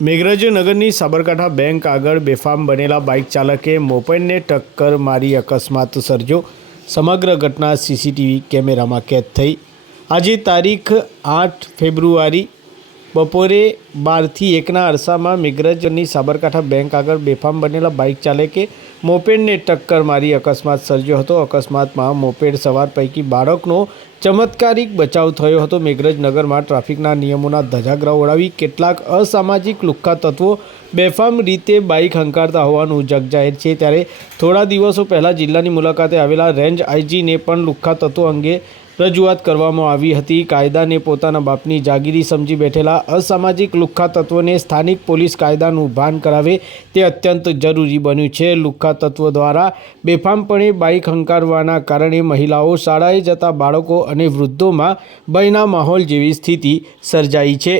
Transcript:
મેઘરજ નગરની સાબરકાંઠા બેંક આગળ બેફામ બનેલા બાઇક ચાલકે મોપેડને ટક્કર મારી અકસ્માત સર્જ્યો। સમગ્ર ઘટના સીસીટીવી કેમેરામાં કેદ થઈ। આજે તારીખ 8 ફેબ્રુઆરી બપોરે 12 થી 1ના અરસામાં મેઘરજની સાબરકાંઠા બેંક આગળ બેફામ બનેલા બાઇક ચાલકે મોપેડને ટક્કર મારી અકસ્માત સર્જ્યો હતો। અકસ્માતમાં મોપેડ સવાર પૈકી બાળકનો ચમત્કારિક બચાવ થયો હતો। મેઘરજ નગરમાં ટ્રાફિકના નિયમોના ધજાગરા ઉડાવી કેટલાક અસામાજિક લુખ્ખા તત્વો બેફામ રીતે બાઇક હંકારતા હોવાનું જગજાહેર છે। ત્યારે થોડા દિવસો પહેલાં જિલ્લાની મુલાકાતે આવેલા રેન્જ આઈજીને પણ લુખ્ખા તત્વો અંગે રજૂઆત કરવામાં આવી હતી। કાયદાને પોતાના બાપની જાગીરી સમજી બેઠેલા અસામાજિક લુખ્ખા તત્વોને સ્થાનિક પોલીસ કાયદાનું ભાન કરાવે તે અત્યંત જરૂરી બન્યું છે। લુખ્ખા તત્વો દ્વારા બેફામપણે બાઇક હંકારવાના કારણે મહિલાઓ, શાળાએ જતા બાળકો અને વૃદ્ધોમાં ભયના માહોલ જેવી સ્થિતિ સર્જાઈ છે।